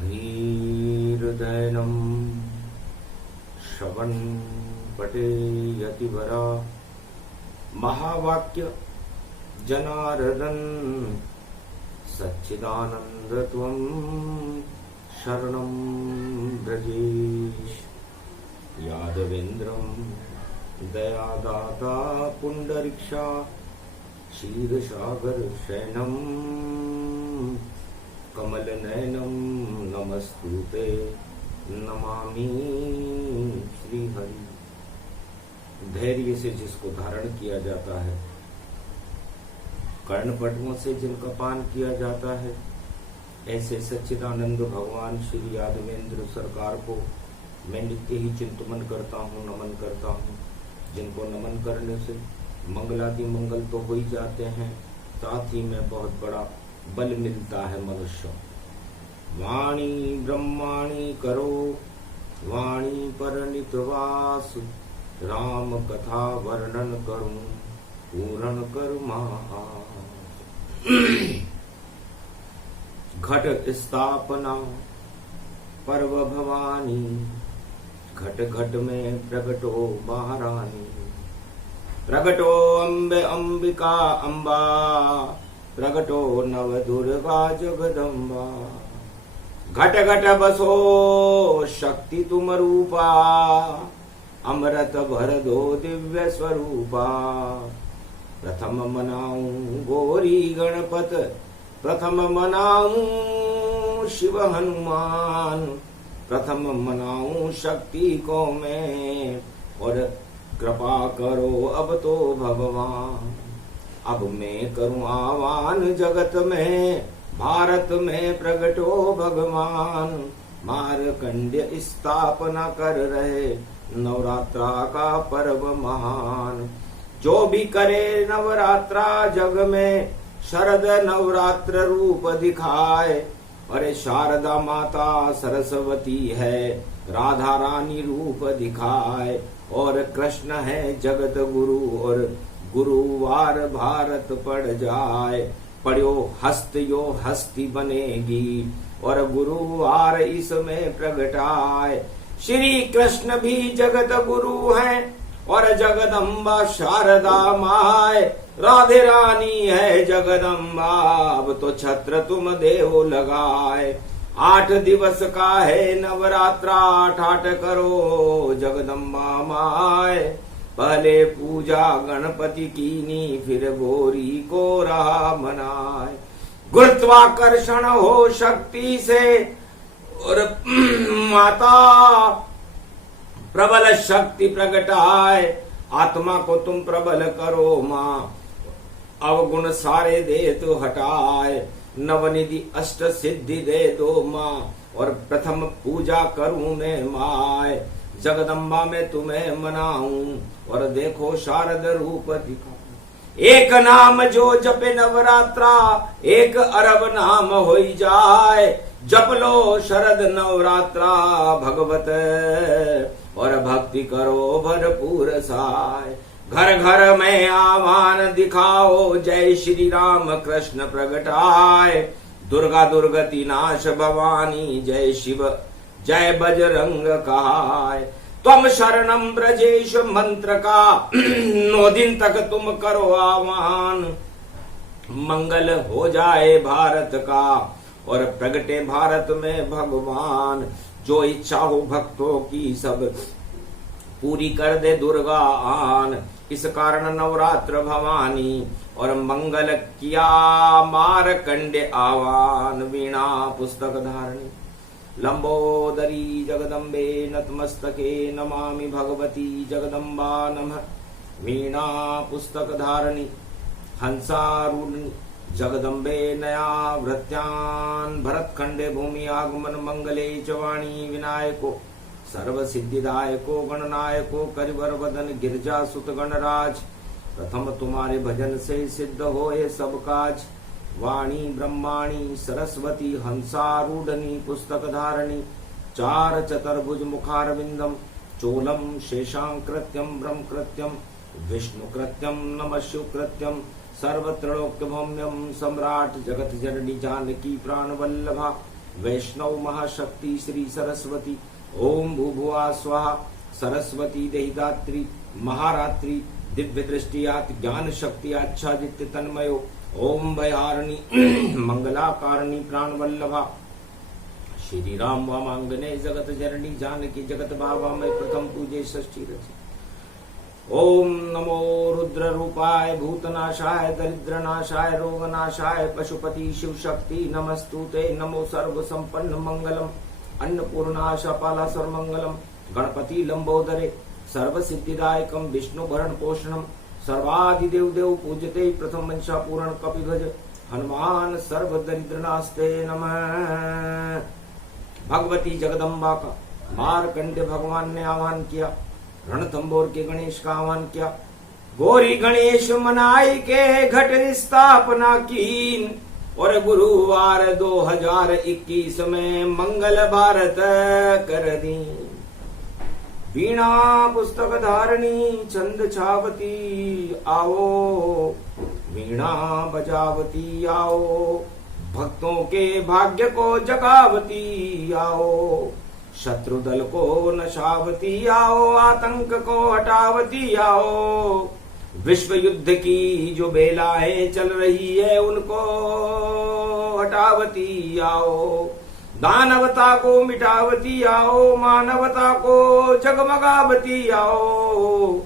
धीर्दयनं श्रवण पटे यतिवरा महावाक्य जनार्दन सच्चिदानंद त्वं शरणं ब्रजेश यादवेन्द्रं दयादाता पुंडरीक्षा क्षीरसागर शयनं कमलनयनं नमस्तुते नमामि श्रीहरि। धैर्य से जिसको धारण किया जाता है, कर्णपटुओं से जिनका पान किया जाता है, ऐसे सच्चिदानंद भगवान श्री यादवेंद्र सरकार को मैं नित्य ही चिंतन करता हूँ, नमन करता हूँ। जिनको नमन करने से मंगलादि मंगल तो हो ही जाते हैं, साथ ही में बहुत बड़ा बल मिलता है मनुष्य। वाणी ब्रह्माणी करो वाणी पर नितवास, राम कथा वर्णन करूं पूर्ण कर महा। घट स्थापना पर्व भवानी, घट घट में प्रगटो महारानी। प्रगटो अम्बे अंबिका अम्बा, प्रगटो नव दुर्गा जगदम्बा। घट घट बसो शक्ति तुम रूपा, अमृत भर दो दिव्य स्वरूपा। प्रथम मनाऊं गौरी गणपत, प्रथम मनाऊं शिव हनुमान। प्रथम मनाऊं शक्ति को मैं, और कृपा करो अब तो भगवान। अब मैं करूं आह्वान जगत में, भारत में प्रगटो भगवान। मारकंड्य स्थापना कर रहे नवरात्रा का पर्व महान। जो भी करे नवरात्रा जग में, शरद नवरात्र रूप दिखाए। अरे शारदा माता सरस्वती है, राधा रानी रूप दिखाए। और कृष्ण है जगत गुरु, और गुरुवार भारत पड़ जाए। पढ़ो हस्त यो हस्ती बनेगी, और गुरुवार इसमें प्रगटाए। श्री कृष्ण भी जगत गुरु हैं, और जगदम्बा शारदा माय। राधे रानी है जगदम्बा, अब तो छत्र तुम देव लगाए। 8 दिवस का है नवरात्रा, ठाठ करो जगदम्बा माय। पहले पूजा गणपति कीनी, फिर गौरी को रहा मनाए। गुरुत्वाकर्षण हो शक्ति से, और माता प्रबल शक्ति प्रगटाए। आत्मा को तुम प्रबल करो माँ, अवगुण सारे दे तो हटाए। नवनिधि अष्ट सिद्धि दे दो माँ, और प्रथम पूजा करूं मैं माय। जगदम्बा में तुम्हें मनाऊं, और देखो शारद रूप दिखाऊं। एक नाम जो जपे नवरात्रा, 1 अरब नाम होई जाए। जप लो शरद नवरात्रा भगवत, और भक्ति करो भरपूर साय। घर घर में आह्वान दिखाओ, जय श्री राम कृष्ण प्रगटाए। दुर्गा दुर्गति नाश भवानी, जय शिव जय बजरंग कहाय। तुम शरणम ब्रजेश मंत्र का 9 दिन तक तुम करो आह्वान। मंगल हो जाए भारत का, और प्रगटे भारत में भगवान। जो इच्छा हो भक्तों की सब पूरी कर दे दुर्गा आन। इस कारण नवरात्र भवानी, और मंगल किया मारकंडे आवान। वीणा पुस्तक धारणी लंबोदरी जगदम्बे, नतमस्तके नमामि भगवती जगदम्बा नमः। वीणा पुस्तक धारणी हंसारूढ़ जगदम्बे नया वृत्यान। भरतखंडे भूमि आगमन मंगले चवाणी। विनायको सर्व सिद्धिदायको गणनायको, करिवर वदन गिरजा सुत गणराज। प्रथम तुम्हारे भजन से सिद्ध होए सब काज। वाणी ब्रह्माणी सरस्वती हंसारूढ़नी पुस्तक धारणी। 4 चतुर्भुज मुखारविंदम, चोलम शेषांकृत्यम ब्रह्मकृत्यम। विष्णु कृत्यम नमः शिव कृत्यम, सर्वत्रलोक्य भौम्यम। सम्राट जगत जननी जानकी प्राण वल्लभा। वैष्णव महाशक्ति श्री सरस्वती। ओम भूभुआ स्वाहा सरस्वती देहिदात्री महारात्रि दिव्य दृष्टियात ज्ञान शक्ति आच्छादित्य तन्मयो। ओम भयारिणी मंगलाकारिणी प्राण वल्लभा श्री राम वामांगने जगत जननी जानकी जगत भावा में प्रथम पूजे षष्ठी रचि। ओम नमो रुद्र रूपाय भूतनाशाय दरिद्रनाशाय रोगनाशाय पशुपति शिव शक्ति नमस्तुते। नमो सर्व संपन्न मंगलम अन्नपूर्णाश पाला सर्वमंगलम गणपति लंबोदरे सर्व सिद्धिदायकम विष्णु भरण पोषणम सर्वाधिदेव देव पूजते प्रथम वंशा पूर्ण कपिध्वज हनुमान सर्व दरिद्रनास्ते नमः। भगवती जगदम्बा का मारकंडे भगवान ने आह्वान किया, रणथंबोर के गणेश का आह्वान किया। गौरी गणेश मनाई के घट स्थापना कीन और गुरुवार 2021 में मंगल भारत कर दी। वीणा पुस्तक धारणी छंद छावती आओ, वीणा बजावती आओ, भक्तों के भाग्य को जगावती आओ, शत्रु दल को नशावती आओ, आतंक को हटावती आओ। विश्व युद्ध की जो बेलाएं चल रही है उनको हटावती आओ, दानवता को मिटावती आओ, मानवता को जगमगावती आओ।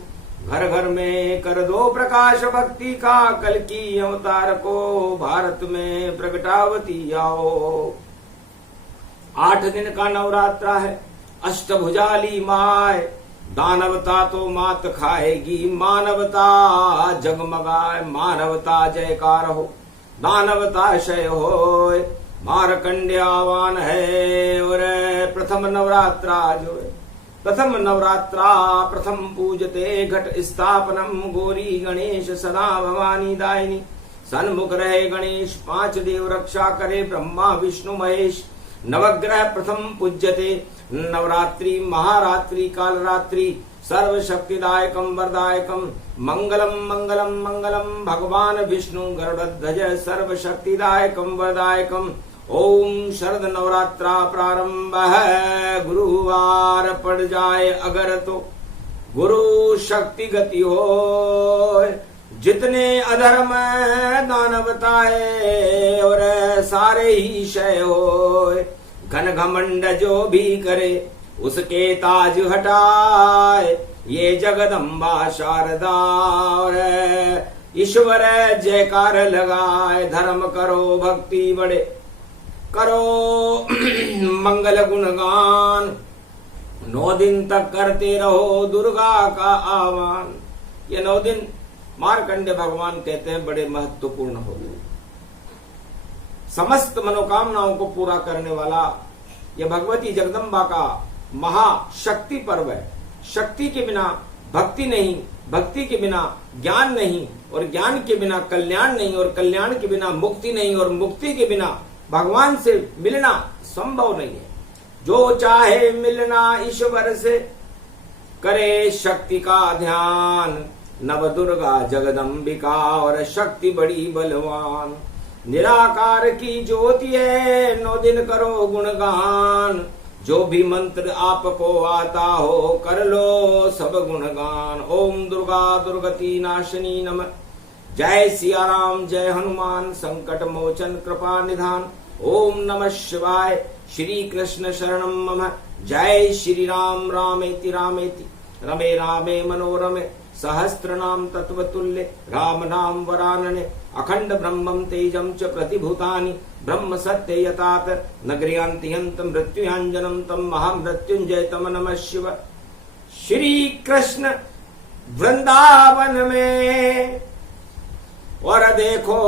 घर घर में कर दो प्रकाश भक्ति का, कल की अवतार को भारत में प्रगटावती आओ। 8 दिन का नवरात्रा है, अष्टभुजाली माय, दानवता तो मात खाएगी, मानवता जगमगाए, मानवता जयकार हो, दानवता क्षय होए। मारकंडे आह्वान है और प्रथम नवरात्रा जो है, प्रथम नवरात्रा प्रथम पूजते घट स्थापनम। गौरी गणेश सदा भवानी दायिनी, सन्मुख रहे गणेश, 5 देव रक्षा करे ब्रह्मा विष्णु महेश। नवग्रह प्रथम पूज्यते, नवरात्रि महारात्रि कालरात्रि सर्व शक्तिदायकम वरदायकम। मंगलम मंगलम मंगलम भगवान विष्णु गरुड़ध्वज सर्व शक्तिदायकम वरदायकम। ओम शरद नवरात्रा प्रारंभ है, गुरुवार पड़ जाए अगर तो गुरु शक्ति गति हो। जितने अधर्म दानवताए और सारे ही क्षय हो, घन घमंड जो भी करे उसके ताज हटाए। ये जगदम्बा शारदा और ईश्वर जयकार लगाए। धर्म करो भक्ति बड़े करो मंगल गुणगान, 9 दिन तक करते रहो दुर्गा का आह्वान। ये 9 दिन मार्कंडे भगवान कहते हैं बड़े महत्वपूर्ण होते हैं। समस्त मनोकामनाओं को पूरा करने वाला यह भगवती जगदम्बा का महाशक्ति पर्व है। शक्ति के बिना भक्ति नहीं, भक्ति के बिना ज्ञान नहीं, और ज्ञान के बिना कल्याण नहीं, और कल्याण के बिना मुक्ति नहीं, और मुक्ति के बिना भगवान से मिलना संभव नहीं है। जो चाहे मिलना ईश्वर से करे शक्ति का ध्यान। नव दुर्गा जगदम्बिका और शक्ति बड़ी बलवान, निराकार की ज्योति है, 9 दिन करो गुणगान। जो भी मंत्र आपको आता हो कर लो सब गुणगान। ओम दुर्गा दुर्गति नाशिनी नमः। जय सिया राम जय हनुमान संकट मोचन कृपा निधान। ओम नमः शिवाय श्री कृष्ण शरणम मम। जय श्री राम रामेति रामेति रमे रामे मनोरमे सहस्त्र नाम तत्वतुल्य राम नाम वरानने। अखंड ब्रह्मं तेजं च प्रतिभूतानि ब्रह्म सत्य यतात नगर्यांत्यंत मृत्युंजनम तम महामृत्युंजय तम नमः शिव। श्री कृष्ण वृंदावन में और देखो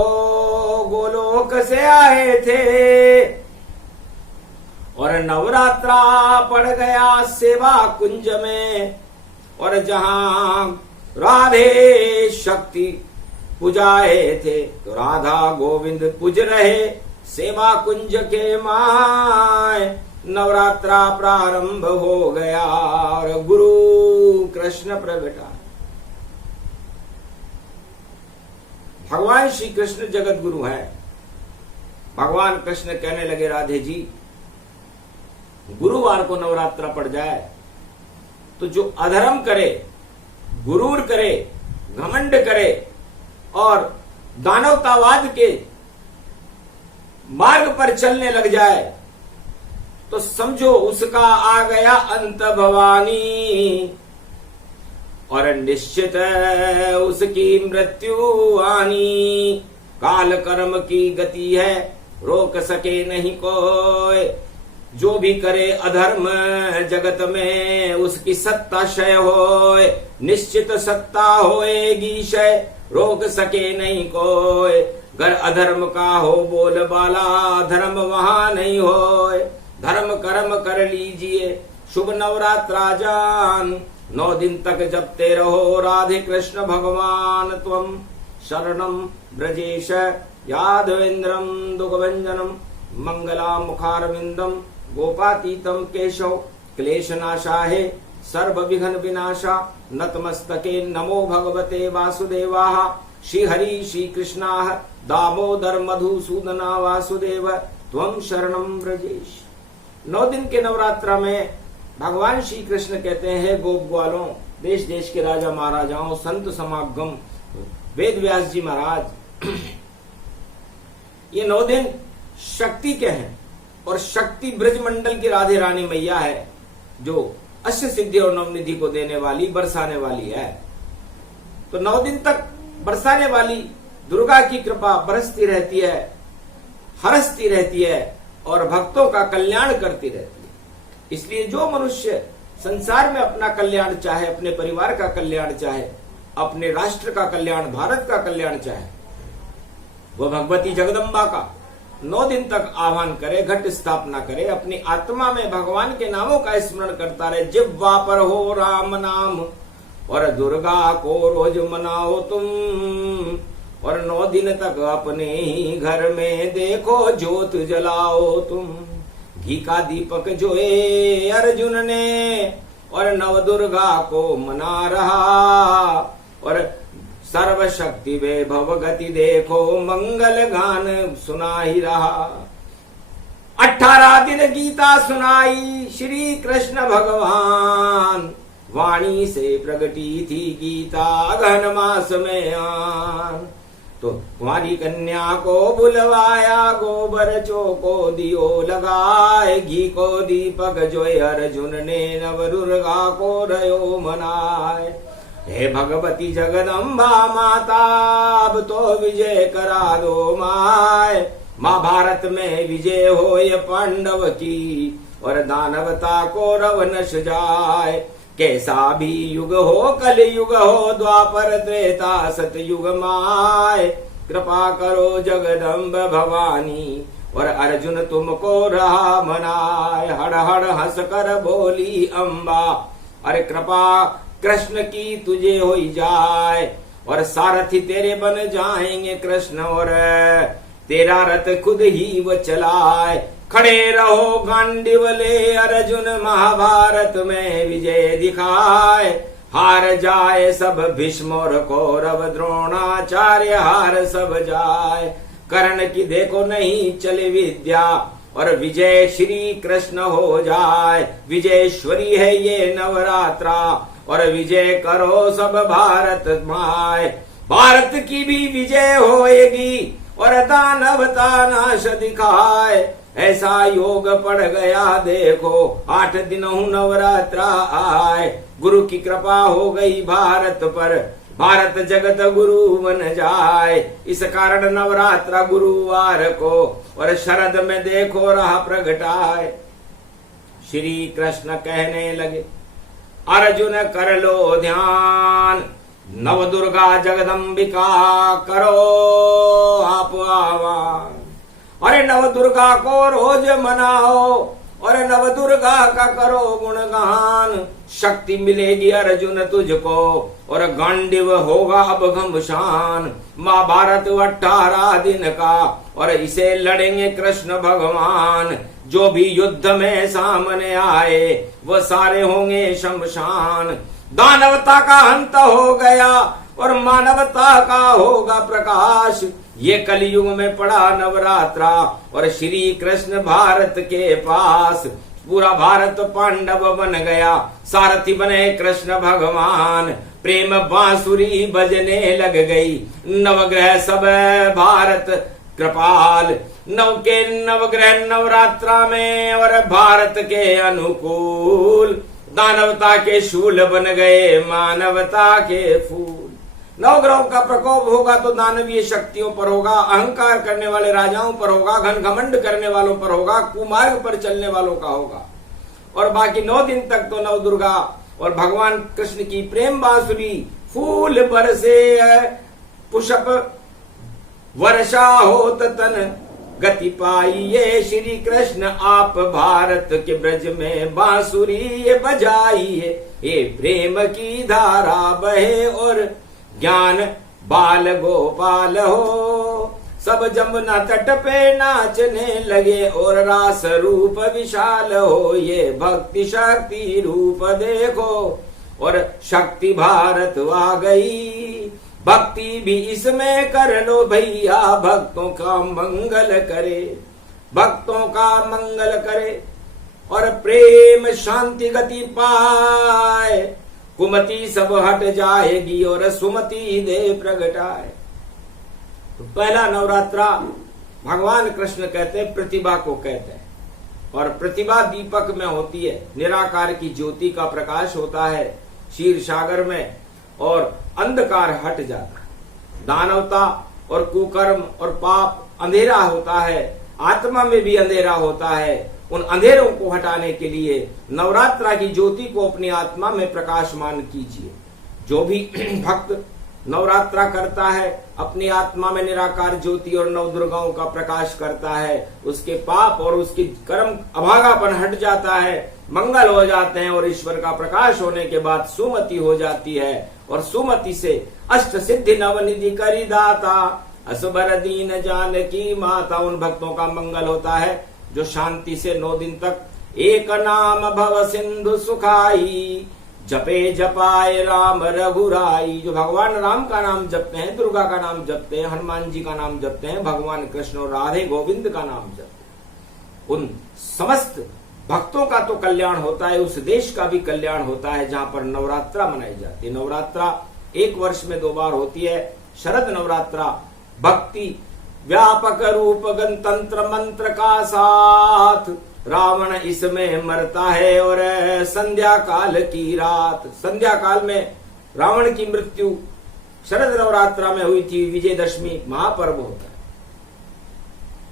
गोलोक से आए थे, और नवरात्रा पड़ गया सेवा कुंज में। और जहां राधे शक्ति पुजाए थे तो राधा गोविंद पूज रहे सेवा कुंज के माय। नवरात्रा प्रारंभ हो गया और गुरु कृष्ण प्रगटा। भगवान श्री कृष्ण जगत गुरु है। भगवान कृष्ण कहने लगे राधे जी गुरुवार को नवरात्रा पड़ जाए तो जो अधर्म करे, गुरूर करे, घमंड करे और दानवतावाद के मार्ग पर चलने लग जाए तो समझो उसका आ गया अंत भवानी, और निश्चित है उसकी मृत्यु आनी। काल कर्म की गति है, रोक सके नहीं कोई। जो भी करे अधर्म जगत में, उसकी सत्ता क्षय होए। निश्चित सत्ता होएगी क्षय, रोक सके नहीं कोई। घर अधर्म का हो बोल बाला, धर्म वहां नहीं होए। धर्म कर्म कर लीजिए, शुभ नवरात्रा जान। 9 दिन तक जपते रहो राधे कृष्ण भगवान त्वम शरणम ब्रजेश यादवेन्द्रम दुःखभंजनम मंगला मुखारविंदम गोपातीतम केशव क्लेशनाशाहे सर्व विघ्न विनाशा। नतमस्तके नमो भगवते वासुदेवाः। श्रीहरि श्रीकृष्णाः दामोदर मधुसूदना वासुदेव त्वं शरणम ब्रजेश। 9 दिन के नवरात्रा में भगवान श्री कृष्ण कहते हैं गोप ग्वालों, देश देश के राजा महाराजाओं, संत समागम, वेद व्यास जी महाराज, ये 9 दिन शक्ति के हैं और शक्ति ब्रजमंडल की राधे रानी मैया है जो अष्ट सिद्धि और नवनिधि को देने वाली, बरसाने वाली है। तो 9 दिन तक बरसाने वाली दुर्गा की कृपा बरसती रहती है, हरसती रहती है और भक्तों का कल्याण करती रहती है। इसलिए जो मनुष्य संसार में अपना कल्याण चाहे, अपने परिवार का कल्याण चाहे, अपने राष्ट्र का कल्याण, भारत का कल्याण चाहे, वो भगवती जगदम्बा का 9 दिन तक आह्वान करे, घट स्थापना करे, अपनी आत्मा में भगवान के नामों का स्मरण करता रहे। जिह्वा पर हो राम नाम और दुर्गा को रोज मनाओ तुम, और 9 दिन तक अपने ही घर में देखो ज्योत जलाओ तुम। घी का दीपक जोए अर्जुन ने और नव दुर्गा को मना रहा, और सर्वशक्ति वैभव गति देखो मंगल गान सुना ही रहा। 18 दिन गीता सुनाई श्री कृष्ण भगवान, वाणी से प्रगटी थी गीता घन मास में आन। तो कुंवारी कन्या को बुलवाया, गोबर चौको दियो लगाए, घी को दीपक जोए अर्जुन ने नव दुर्गा को रयो मनाए। हे भगवती जगदम्बा माता, अब तो विजय करा दो माय। महाभारत में विजय हो ये पांडव की, और दानवता को रव नश जाए। कैसा भी युग हो, कल युग हो, द्वापर त्रेता सतयुग माय। कृपा करो जगदम्ब भवानी, और अर्जुन तुमको रहा मनाए। हड़ हड़ हंस कर बोली अम्बा, अरे कृपा कृष्ण की तुझे हो जाए, और सारथी तेरे बन जाएंगे कृष्ण, और तेरा रथ खुद ही वो चलाए। खड़े रहो गांडीव ले अर्जुन, महाभारत में विजय दिखाए। हार जाए सब भीष्म और कौरव, द्रोणाचार्य हार सब जाए। कर्ण की देखो नहीं चले विद्या, और विजय श्री कृष्ण हो जाए। विजयेश्वरी है ये नवरात्रा, और विजय करो सब भारत माय। भारत की भी विजय होएगी, और दानवता नाश दिखाए। ऐसा योग पड़ गया देखो, 8 दिन नवरात्रा आए। गुरु की कृपा हो गई भारत पर, भारत जगत गुरु बन जाए। इस कारण नवरात्रा गुरुवार को, और शरद में देखो रहा प्रगटाए। श्री कृष्ण कहने लगे अर्जुन कर लो ध्यान, नव दुर्गा जगदम्बिका करो आप आह्वान। अरे नव दुर्गा को रोज मनाओ, और नव दुर्गा का करो गुणगान। शक्ति मिलेगी अर्जुन तुझको, और गांडीव होगा अब घमशान। महाभारत 18 दिन का, और इसे लड़ेंगे कृष्ण भगवान। जो भी युद्ध में सामने आए, वो सारे होंगे शमशान। दानवता का अंत हो गया, और मानवता का होगा प्रकाश। ये कलयुग में पड़ा नवरात्रा और श्री कृष्ण भारत के पास। पूरा भारत पांडव बन गया, सारथी बने कृष्ण भगवान। प्रेम बांसुरी बजने लग गई, नवग्रह सब भारत कृपाल। नव के नवग्रह नवरात्रा में और भारत के अनुकूल। दानवता के शूल बन गए मानवता के फूल। नवग्रहों का प्रकोप होगा तो दानवीय शक्तियों पर होगा, अहंकार करने वाले राजाओं पर होगा, घन घमंड करने वालों पर होगा, कुमार्ग पर चलने वालों का होगा। और बाकी 9 दिन तक तो नव दुर्गा और भगवान कृष्ण की प्रेम बांसुरी फूल बरसे, पुष्प वर्षा होत तन गति पाइए। श्री कृष्ण आप भारत के ब्रज में बांसुरी बजाइए। ये प्रेम की धारा बहे और ज्ञान बाल गोपाल हो। सब जमुना तट पे नाचने लगे और रास रूप विशाल हो। ये भक्ति शक्ति रूप देखो और शक्ति भारत आ गई। भक्ति भी इसमें कर लो भैया, भक्तों का मंगल करे, भक्तों का मंगल करे और प्रेम शांति गति पाए। कुमति सब हट जाएगी और सुमति दे प्रगटाए। तो पहला नवरात्रा भगवान कृष्ण कहते हैं, प्रतिभा को कहते हैं। और प्रतिभा दीपक में होती है, निराकार की ज्योति का प्रकाश होता है क्षीर सागर में और अंधकार हट जाता है। दानवता और कुकर्म और पाप अंधेरा होता है, आत्मा में भी अंधेरा होता है। उन अंधेरों को हटाने के लिए नवरात्रा की ज्योति को अपनी आत्मा में प्रकाशमान कीजिए। जो भी भक्त नवरात्रा करता है, अपनी आत्मा में निराकार ज्योति और नव दुर्गाओं का प्रकाश करता है, उसके पाप और उसकी कर्म अभागापन हट जाता है, मंगल हो जाते हैं और ईश्वर का प्रकाश होने के बाद सुमति हो जाती है। और सुमति से अष्ट सिद्धि नवनिधि करी दाता, असबर दीन जानकी माता। उन भक्तों का मंगल होता है जो शांति से 9 दिन तक एक नाम भव सिंधु सुखाई, जपे जपाए राम रघुराई। जो भगवान राम का नाम जपते हैं, दुर्गा का नाम जपते हैं, हनुमान जी का नाम जपते हैं, भगवान कृष्ण और राधे गोविंद का नाम जपते हैं, उन समस्त भक्तों का तो कल्याण होता है, उस देश का भी कल्याण होता है जहां पर नवरात्रा मनाई जाती है। नवरात्रा 1 वर्ष में 2 बार होती है। शरद नवरात्रा भक्ति व्यापक रूप गणतंत्र मंत्र का साथ। रावण इसमें मरता है और संध्या काल की रात। संध्या काल में रावण की मृत्यु शरद नवरात्रा में हुई थी। विजयदशमी महापर्व होता है।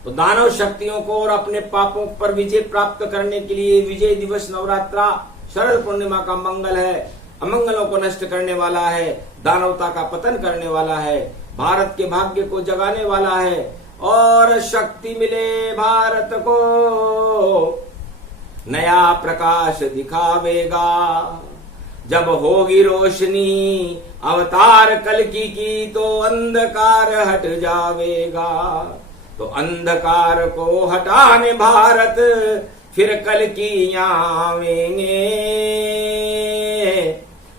तो दानव शक्तियों को और अपने पापों पर विजय प्राप्त करने के लिए विजय दिवस नवरात्रा शरद पूर्णिमा का मंगल है। अमंगलों को नष्ट करने वाला है, दानवता का पतन करने वाला है, भारत के भाग्य को जगाने वाला है और शक्ति मिले भारत को, नया प्रकाश दिखावेगा। जब होगी रोशनी अवतार कल की तो अंधकार हट जावेगा। तो अंधकार को हटाने भारत फिर कल की आवेंगे।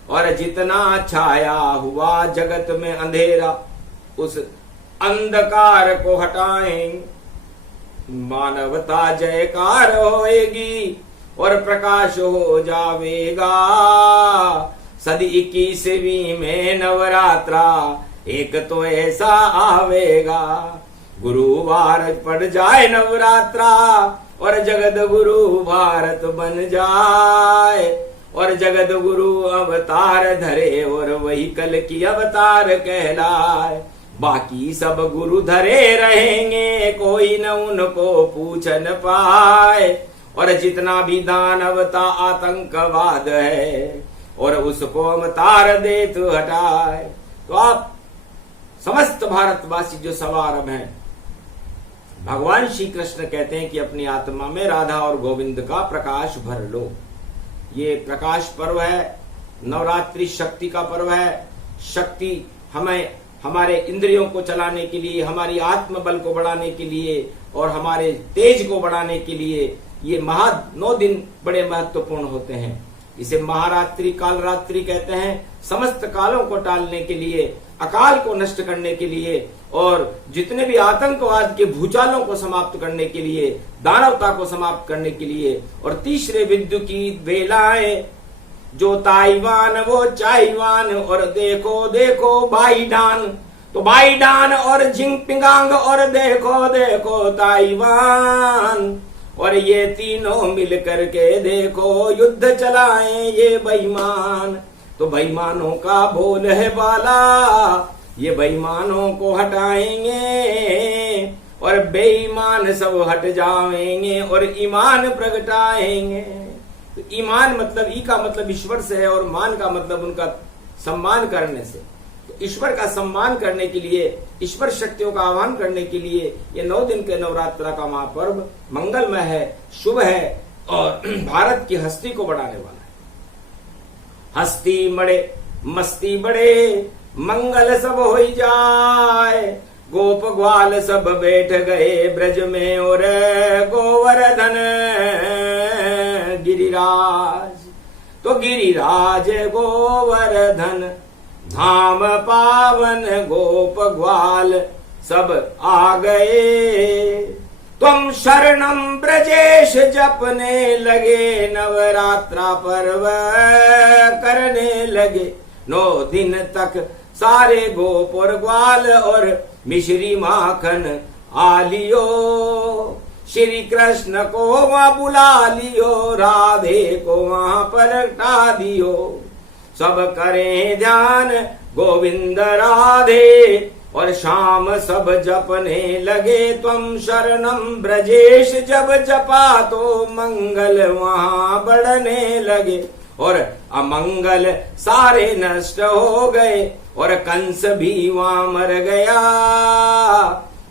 और जितना छाया हुआ जगत में अंधेरा, उस अंधकार को हटाएं। मानवता जयकार होएगी और प्रकाश हो जावेगा। सदी 21वीं में नवरात्रा एक तो ऐसा आवेगा। गुरुवार पड़ जाए नवरात्रा और जगत गुरु भारत बन जाए। और जगत गुरु अवतार धरे और वही कल की अवतार कहलाए। बाकी सब गुरु धरे रहेंगे, कोई न उनको पूछ न पाए। और जितना भी दानवता आतंकवाद है और उसको अवतार दे तो हटाए। तो आप समस्त भारतवासी जो सवारम हैं, भगवान श्री कृष्ण कहते हैं कि अपनी आत्मा में राधा और गोविंद का प्रकाश भर लो। ये प्रकाश पर्व है, नवरात्रि शक्ति का पर्व है। शक्ति हमें हमारे इंद्रियों को चलाने के लिए, हमारी आत्मबल को बढ़ाने के लिए और हमारे तेज को बढ़ाने के लिए ये 9 दिन बड़े महत्वपूर्ण होते हैं। इसे महारात्रि काल रात्रि कहते हैं। समस्त कालों को टालने के लिए, अकाल को नष्ट करने के लिए और जितने भी आतंकवाद के भूचालों को समाप्त करने के लिए, दानवता को समाप्त करने के लिए, और तीसरे बिंदु की बेलाएं जो ताइवान वो चाइवान, और देखो देखो बाइडान, तो बाइडान और जिंगपिंगांग, और देखो देखो ताइवान, और ये तीनों मिलकर के देखो युद्ध चलाएं ये बेईमान। तो बेईमानों का बोल है बाला, ये बेईमानों को हटाएंगे और बेईमान सब हट जाएंगे और ईमान प्रगटाएंगे। तो ईमान मतलब ई का मतलब ईश्वर से है और मान का मतलब उनका सम्मान करने से। तो ईश्वर का सम्मान करने के लिए, ईश्वर शक्तियों का आह्वान करने के लिए ये 9 दिन के नवरात्रा का महापर्व मंगलमय है, शुभ है और भारत की हस्ती को बढ़ाने वाला है। हस्ती बढ़े मस्ती बढ़े, मंगल सब हो जाए, गोप ग्वाल सब बैठ गए ब्रज में और गोवर्धन गिरिराज। तो गिरिराज गोवर्धन धाम पावन, गोप ग्वाल सब आ गए। तुम शरणम ब्रजेश जपने लगे, नवरात्रा पर्व करने लगे। 9 दिन तक सारे गोप और ग्वाल और मिश्री माखन आ लियो, श्री कृष्ण को वहां बुला लियो, राधे को वहां पर हटा दियो। सब करें ध्यान गोविंद राधे, और शाम सब जपने लगे। तुम शरणम ब्रजेश जब जपा तो मंगल वहां बढ़ने लगे, और अमंगल सारे नष्ट हो गए, और कंस भी वहां मर गया।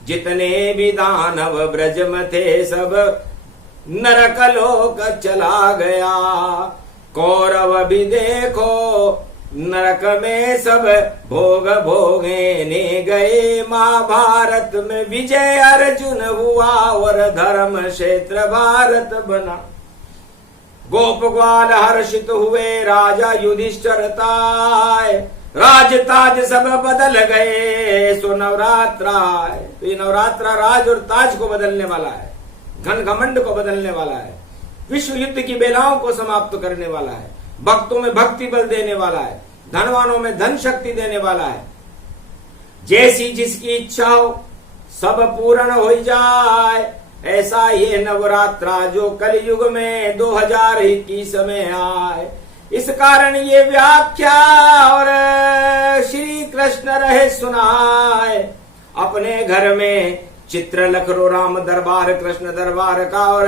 जितने भी दानव ब्रज में थे सब नरकलोक चला गया। कौरव भी देखो नरक में सब भोग भोगने गए। महाभारत में विजय अर्जुन हुआ और धर्म क्षेत्र भारत बना। गोप ग्वाल हर्षित हुए, राजा युधिष्ठिर ताय, राज ताज सब बदल गए। सो नवरात्रा, तो ये नवरात्रा राज और ताज को बदलने वाला है, घन घमंड को बदलने वाला है, विश्व युद्ध की बेलाओं को समाप्त करने वाला है, भक्तों में भक्ति बल देने वाला है, धनवानों में धन शक्ति देने वाला है। जैसी जिसकी इच्छा हो सब पूर्ण हो जाए, ऐसा ये नवरात्रा जो कलयुग में 2021 में आए। इस कारण ये व्याख्या और श्री कृष्ण रहे सुनाए। अपने घर में चित्र लखरो राम दरबार, कृष्ण दरबार का और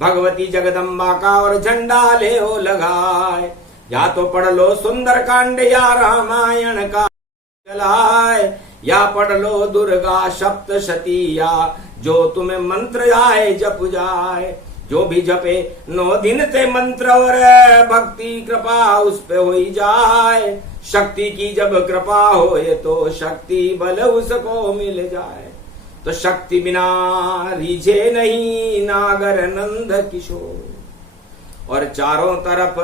भगवती जगदम्बा का, और झंडा ले हो लगाए। या तो पढ़ लो सुंदर कांड या रामायण का चलाए, या पढ़ लो दुर्गा सप्तशती, या जो तुम्हें मंत्र आए जप जाए। जो भी जपे 9 दिन ते मंत्र और भक्ति कृपा उस पे हो ही जाए। शक्ति की जब कृपा हो ये तो शक्ति बल उसको मिल जाए। तो शक्ति बिना रीझे नहीं नागर नंद किशोर, और चारों तरफ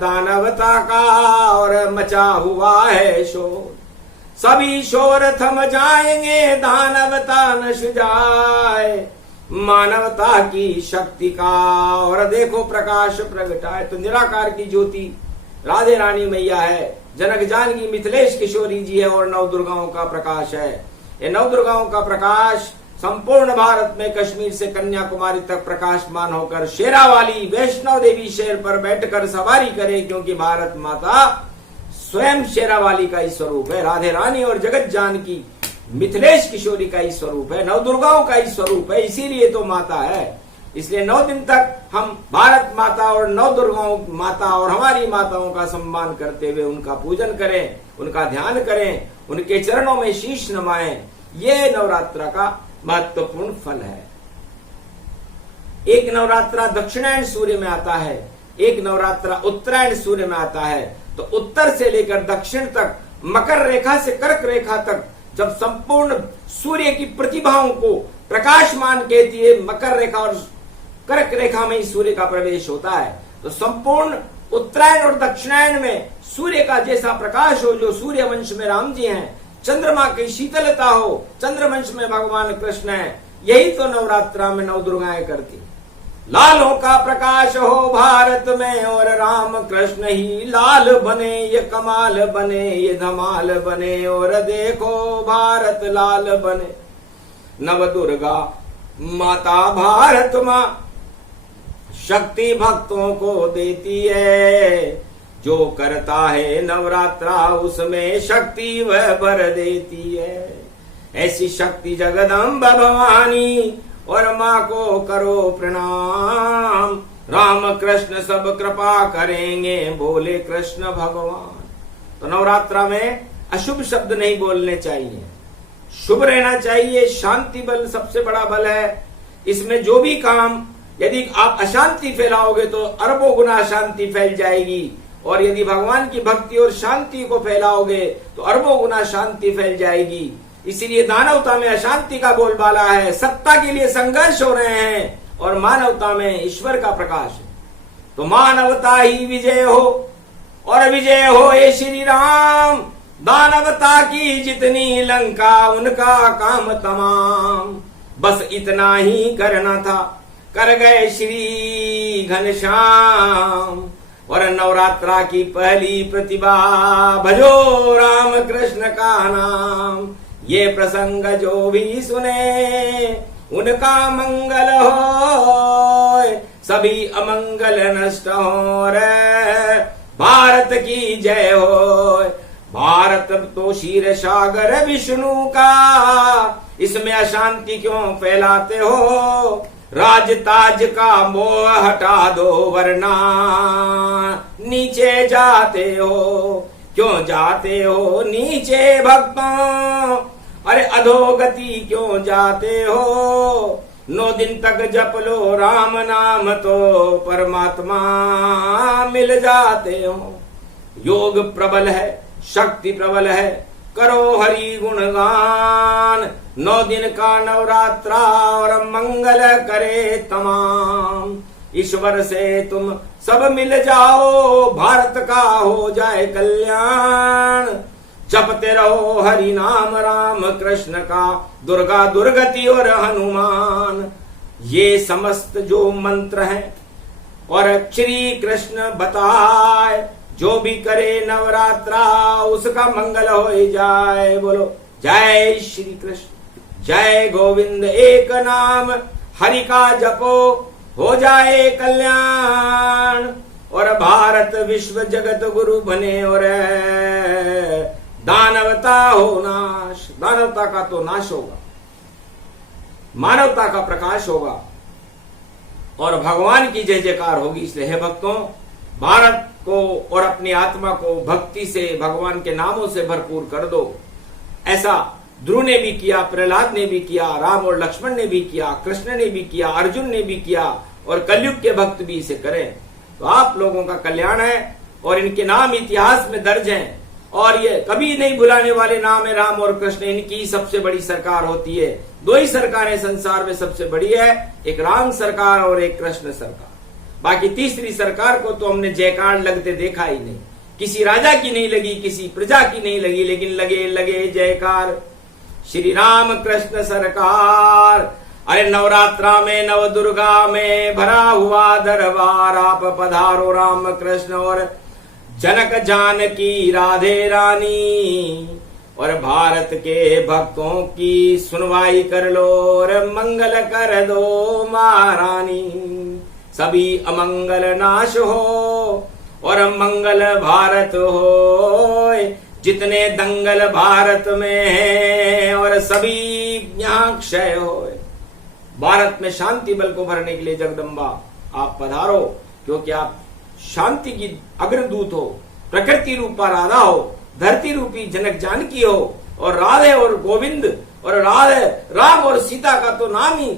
दानवता का और मचा हुआ है शोर। सभी शोर थम जाएंगे, दानवता नश जाए, मानवता की शक्ति का और देखो प्रकाश प्रगटाए। तो निराकार की ज्योति राधे रानी मैया है, जनक जानकी मिथिलेश किशोरी जी है, और 9 दुर्गाओं का प्रकाश है। ये 9 दुर्गाओं का प्रकाश संपूर्ण भारत में कश्मीर से कन्याकुमारी तक प्रकाशमान होकर शेरावाली वैष्णव देवी शेर पर बैठकर सवारी करे, क्योंकि भारत माता स्वयं शेरावाली का ही स्वरूप है, राधे रानी और जगत जानकी मिथिलेश किशोरी का ही स्वरूप है, 9 दुर्गाओं का ही स्वरूप है, इसीलिए तो माता है। इसलिए 9 दिन तक हम भारत माता और 9 दुर्गाओं माता और हमारी माताओं का सम्मान करते हुए उनका पूजन करें, उनका ध्यान करें, उनके चरणों में शीश नमाएं। ये नवरात्रा का महत्वपूर्ण फल है। एक नवरात्रा दक्षिणायन सूर्य में आता है, एक नवरात्रा उत्तरायण सूर्य में आता है। तो उत्तर से लेकर दक्षिण तक, मकर रेखा से कर्क रेखा तक, जब संपूर्ण सूर्य की प्रतिभाओं को प्रकाशमान कहती है, मकर रेखा और कर्क रेखा में ही सूर्य का प्रवेश होता है। तो संपूर्ण उत्तरायण और दक्षिणायन में सूर्य का जैसा प्रकाश हो, जो सूर्य वंश में राम जी हैं, चंद्रमा की शीतलता हो। चंद्रवंश में भगवान कृष्ण है। यही तो नवरात्रा में नव दुर्गाएं करती। लालों का प्रकाश हो भारत में और राम कृष्ण ही लाल बने, ये कमाल बने, ये धमाल बने और देखो भारत लाल बने। नव दुर्गा माता भारत माँ शक्ति भक्तों को देती है। जो करता है नवरात्रा उसमें शक्ति वह भर देती है। ऐसी शक्ति जगदम्बा भवानी और माँ को करो प्रणाम। राम कृष्ण सब कृपा करेंगे बोले कृष्ण भगवान। तो नवरात्रा में अशुभ शब्द नहीं बोलने चाहिए, शुभ रहना चाहिए। शांति बल सबसे बड़ा बल है। इसमें जो भी काम, यदि आप अशांति फैलाओगे तो अरबों गुना अशांति फैल जाएगी, और यदि भगवान की भक्ति और शांति को फैलाओगे तो अरबों गुना शांति फैल जाएगी। इसीलिए दानवता में अशांति का बोलबाला है, सत्ता के लिए संघर्ष हो रहे हैं, और मानवता में ईश्वर का प्रकाश है। तो मानवता ही विजय हो और विजय हो हे श्री राम। दानवता की जितनी लंका उनका काम तमाम। बस इतना ही करना था, कर गए श्री घनश्याम। और नवरात्रा की पहली प्रतिभा भजो राम कृष्ण का नाम। ये प्रसंग जो भी सुने उनका मंगल हो, सभी अमंगल नष्ट हो रे। भारत की जय हो। भारत तो क्षीर सागर विष्णु का, इसमें अशांति क्यों फैलाते हो। राज ताज का मोह हटा दो वरना नीचे जाते हो। क्यों जाते हो नीचे भक्तों, अरे अधोगति क्यों जाते हो। 9 दिन तक जप लो राम नाम तो परमात्मा मिल जाते हो। योग प्रबल है, शक्ति प्रबल है, करो हरि गुणगान। 9 दिन का नवरात्रा और मंगल करे तमाम। ईश्वर से तुम सब मिल जाओ, भारत का हो जाए कल्याण। जपते रहो हरि नाम राम कृष्ण का, दुर्गा दुर्गति और हनुमान। ये समस्त जो मंत्र हैं और श्री कृष्ण बताए, जो भी करे नवरात्रा उसका मंगल हो जाए। बोलो जय श्री कृष्ण, जय गोविंद। एक नाम हरि का जपो हो जाए कल्याण, और भारत विश्व जगत गुरु बने और दानवता हो नाश। दानवता का तो नाश होगा, मानवता का प्रकाश होगा और भगवान की जय जयकार होगी। इसलिए हे भक्तों, भारत को और अपनी आत्मा को भक्ति से, भगवान के नामों से भरपूर कर दो। ऐसा ध्रुव ने भी किया, प्रहलाद ने भी किया, राम और लक्ष्मण ने भी किया, कृष्ण ने भी किया, अर्जुन ने भी किया, और कलयुग के भक्त भी इसे करें तो आप लोगों का कल्याण है। और इनके नाम इतिहास में दर्ज हैं, और ये कभी नहीं भुलाने वाले नाम है राम और कृष्ण। इनकी सबसे बड़ी सरकार होती है। 2 ही सरकारें संसार में सबसे बड़ी है, एक राम सरकार और एक कृष्ण सरकार। बाकी तीसरी सरकार को तो हमने जयकार लगते देखा ही नहीं। किसी राजा की नहीं लगी, किसी प्रजा की नहीं लगी, लेकिन लगे लगे जयकार श्री राम कृष्ण सरकार। अरे नवरात्रा में नव दुर्गा में भरा हुआ दरबार, आप पधारो राम कृष्ण और जनक जानकी राधे रानी। और भारत के भक्तों की सुनवाई कर लो और मंगल कर दो महारानी। सभी अमंगल नाश हो और मंगल भारत हो। जितने दंगल भारत में हैं और सभी यहाँ क्षय हो। भारत में शांति बल को भरने के लिए जगदम्बा आप पधारो, क्योंकि आप शांति की अग्रदूत हो, प्रकृति रूपा राधा हो, धरती रूपी जनक जानकी हो, और राधे और गोविंद और राधे राम और सीता का तो नाम ही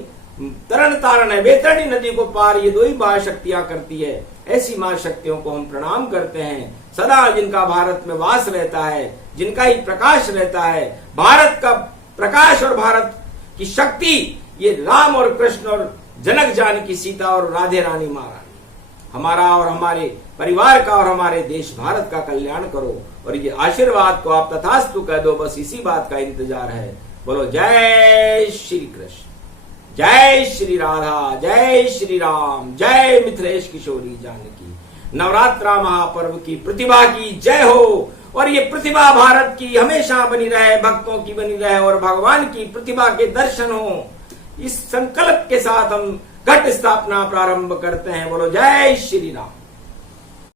तरण तारण है। बैतरणी नदी को पार ये 2 ही महाशक्तियां करती है। ऐसी महाशक्तियों को हम प्रणाम करते हैं। सदा जिनका भारत में वास रहता है, जिनका ही प्रकाश रहता है, भारत का प्रकाश और भारत की शक्ति, ये राम और कृष्ण और जनक जानकी सीता और राधे रानी महारानी। हमारा और हमारे परिवार का और हमारे देश भारत का कल्याण करो। और ये आशीर्वाद को आप तथास्तु कह दो, बस इसी बात का इंतजार है। बोलो जय श्री कृष्ण, जय श्री राधा, जय श्री राम, जय मिथिलेश किशोरी जानकी। नवरात्रा महापर्व की प्रतिभा की जय हो, और ये प्रतिभा भारत की हमेशा बनी रहे, भक्तों की बनी रहे, और भगवान की प्रतिभा के दर्शन हो। इस संकल्प के साथ हम घट स्थापना प्रारंभ करते हैं। बोलो जय श्री राम।